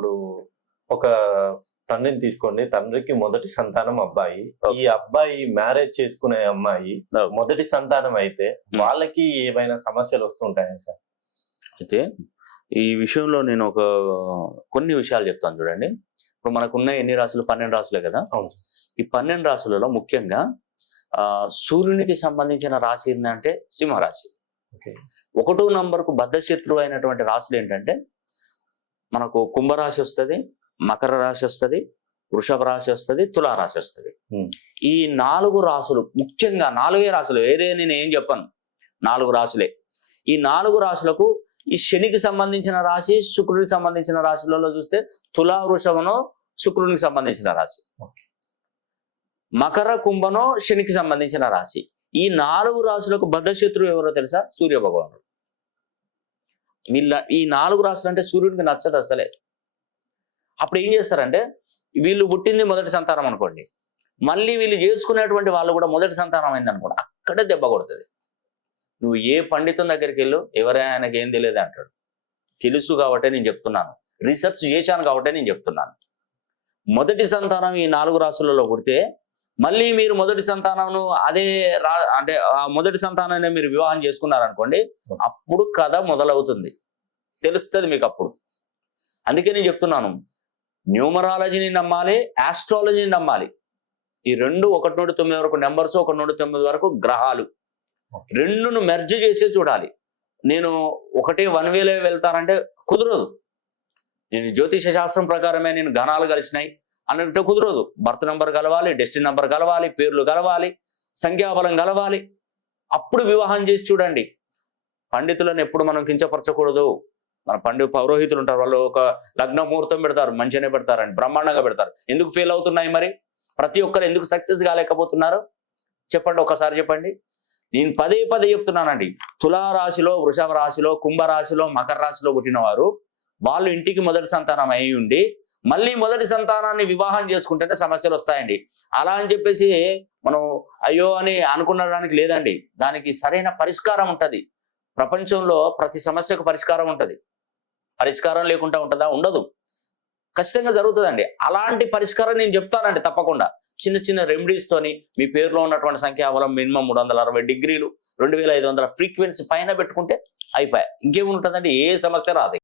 ఇప్పుడు ఒక తండ్రిని తీసుకోండి. తండ్రికి మొదటి సంతానం అబ్బాయి. ఈ అబ్బాయి మ్యారేజ్ చేసుకునే అమ్మాయి మొదటి సంతానం అయితే వాళ్ళకి ఏమైనా సమస్యలు వస్తుంటాయా సార్? అయితే ఈ విషయంలో నేను కొన్ని విషయాలు చెప్తాను చూడండి. ఇప్పుడు మనకున్న ఎన్ని రాశులు? 12 రాశులే కదా. ఈ 12 రాశులలో ముఖ్యంగా సూర్యునికి సంబంధించిన రాశి ఏంటంటే సింహరాశి. 1వ నంబర్కు బద్ధశత్రువు అయినటువంటి రాశులు ఏంటంటే మనకు కుంభరాశి వస్తుంది, మకర రాశి వస్తుంది, వృషభ రాశి వస్తుంది, తులారాశి వస్తుంది. ఈ 4 రాశులు ముఖ్యంగా 4 రాశులు, వేరే నేను ఏం చెప్పను, 4 రాశులే. ఈ 4 రాశులకు ఈ శనికి సంబంధించిన రాశి, శుక్రుడికి సంబంధించిన రాశులలో చూస్తే తులా వృషభనో శుక్రునికి సంబంధించిన రాశి, మకర కుంభనో శనికి సంబంధించిన రాశి. ఈ 4 రాశులకు బద్ధశత్రువు ఎవరో తెలుసా? సూర్య భగవానుడు. ఈ 4 రాశులు అంటే సూర్యుడికి నచ్చదు అసలే. అప్పుడు ఏం చేస్తారంటే వీళ్ళు పుట్టింది మొదటి సంతానం అనుకోండి, మళ్ళీ వీళ్ళు చేసుకునేటువంటి వాళ్ళు కూడా మొదటి సంతానం అయింది అనుకోండి, అక్కడే దెబ్బ కొడుతుంది. నువ్వు ఏ పండితుని దగ్గరికి వెళ్ళు, ఎవరైనా ఆయనకి ఏం తెలియదు అంటాడు. తెలుసు కాబట్టే నేను చెప్తున్నాను, రీసెర్చ్ చేశాను కాబట్టే నేను చెప్తున్నాను. మొదటి సంతానం ఈ 4 రాశులలో పుడితే మళ్ళీ మీరు మొదటి సంతానంను అదే అంటే మొదటి సంతానాన్ని మీరు వివాహం చేసుకున్నారనుకోండి, అప్పుడు కథ మొదలవుతుంది, తెలుస్తుంది మీకు అప్పుడు. అందుకే నేను చెప్తున్నాను, న్యూమరాలజీని నమ్మాలి, ఆస్ట్రాలజీని నమ్మాలి. ఈ 2 1 నుండి 9 వరకు నెంబర్స్, 1 నుండి 9 వరకు గ్రహాలు, 2ను మెర్జ్ చేసే చూడాలి. నేను ఒకటే 1 వేలో వెళ్తానంటే కుదరదు. నేను జ్యోతిష శాస్త్రం ప్రకారమే నేను గణాలు కలిసినాయి అన్నట్టు కుదరదు. బర్త్ నెంబర్ కలవాలి, డెస్టినీ నెంబర్ కలవాలి, పేర్లు కలవాలి, సంఖ్యాబలం కలవాలి, అప్పుడు వివాహం చేసి చూడండి. పండితులను ఎప్పుడు మనం కించపరచకూడదు. మన పౌరోహితులు ఉంటారు, వాళ్ళు ఒక లగ్న ముహూర్తం పెడతారు, మంచిగానే పెడతారండి, బ్రహ్మాండంగా పెడతారు. ఎందుకు ఫెయిల్ అవుతున్నాయి మరి? ప్రతి ఒక్కరు ఎందుకు సక్సెస్ కాలేకపోతున్నారు చెప్పండి, ఒకసారి చెప్పండి. నేను పదే చెప్తున్నానండి, తులారాశిలో, వృషభ రాశిలో, కుంభరాశిలో, మకర రాశిలో పుట్టిన వారు వాళ్ళు ఇంటికి మొదటి సంతానం అయి ఉండి మళ్ళీ మొదటి సంతానాన్ని వివాహం చేసుకుంటేనే సమస్యలు వస్తాయండి. అలా అని చెప్పేసి మనం అయ్యో అని అనుకునడానికి లేదండి. దానికి సరైన పరిష్కారం ఉంటుంది. ప్రపంచంలో ప్రతి సమస్యకు పరిష్కారం ఉంటుంది. పరిష్కారం లేకుండా ఉంటుందా? ఉండదు. ఖచ్చితంగా జరుగుతుందండి. అలాంటి పరిష్కారం నేను చెప్తానండి తప్పకుండా. చిన్న రెమెడీస్ తోని మీ పేరులో ఉన్నటువంటి సంఖ్యాబలం మినిమం 360 డిగ్రీలు 2500 ఫ్రీక్వెన్సీ పైన పెట్టుకుంటే అయిపోయాయి. ఇంకేముంటుందండి, ఏ సమస్య రాదు.